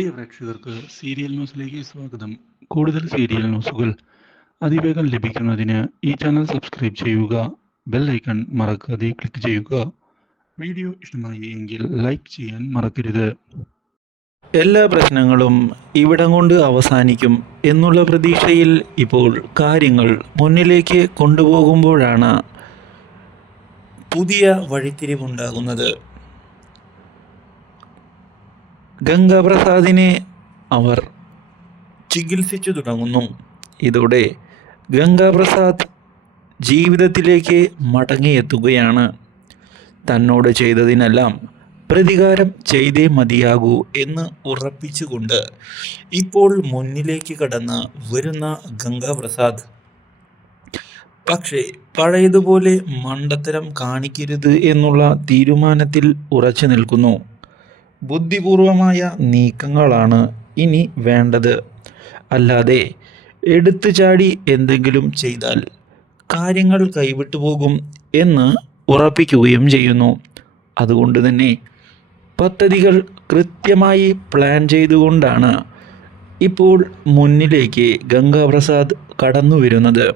പ്രിയ പ്രേക്ഷകർക്ക് സീരിയൽ ന്യൂസിലേക്ക് സ്വാഗതം. കൂടുതൽ സീരിയൽ ന്യൂസുകൾ അതിവേഗം ലഭിക്കുന്നതിന് ഈ ചാനൽ സബ്സ്ക്രൈബ് ചെയ്യുക ബെൽ ഐക്കൺ മറക്കാതെ ക്ലിക്ക് ചെയ്യുക. വീഡിയോ ഇഷ്ടമായി എങ്കിൽ ലൈക്ക് ചെയ്യാൻ മറക്കരുത്. എല്ലാ പ്രശ്നങ്ങളും ഇവിടം കൊണ്ട് അവസാനിക്കും എന്നുള്ള പ്രതീക്ഷയിൽ ഇപ്പോൾ കാര്യങ്ങൾ മുന്നിലേക്ക് കൊണ്ടുപോകുമ്പോഴാണ് പുതിയ വഴിത്തിരിവുണ്ടാകുന്നത്. ഗംഗാപ്രസാദിനെ അവർ ചികിത്സിച്ചു തുടങ്ങുന്നു. ഇതോടെ ഗംഗാപ്രസാദ് ജീവിതത്തിലേക്ക് മടങ്ങിയെത്തുകയാണ്. തന്നോട് ചെയ്തതിനെല്ലാം പ്രതികാരം ചെയ്തേ മതിയാകൂ എന്ന് ഉറപ്പിച്ചുകൊണ്ട് ഇപ്പോൾ മുന്നിലേക്ക് കടന്ന് വരുന്ന ഗംഗാപ്രസാദ് പക്ഷേ പഴയതുപോലെ മണ്ടത്തരം കാണിക്കരുത് എന്നുള്ള തീരുമാനത്തിൽ ഉറച്ചു നിൽക്കുന്നു. ബുദ്ധിപൂർവമായ നീക്കങ്ങളാണ് ഇനി വേണ്ടത്. അല്ലാതെ എടുത്തു ചാടി എന്തെങ്കിലും ചെയ്താൽ കാര്യങ്ങൾ കൈവിട്ടു പോകും എന്ന് ഉറപ്പിക്കുകയും ചെയ്യുന്നു. അതുകൊണ്ട് തന്നെ പദ്ധതികൾ കൃത്യമായി പ്ലാൻ ചെയ്തുകൊണ്ടാണ് ഇപ്പോൾ മുന്നിലേക്ക് ഗംഗാപ്രസാദ് കടന്നു വരുന്നത്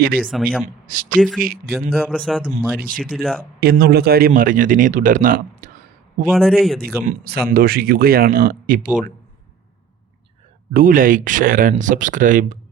ഇതേ സമയം സ്റ്റെഫി ഗംഗാപ്രസാദ് മരിച്ചിട്ടില്ല എന്നുള്ള കാര്യം അറിഞ്ഞതിനെ തുടർന്ന് വളരെയധികം സന്തോഷിക്കുകയാണ് ഇപ്പോൾ. Do like share and subscribe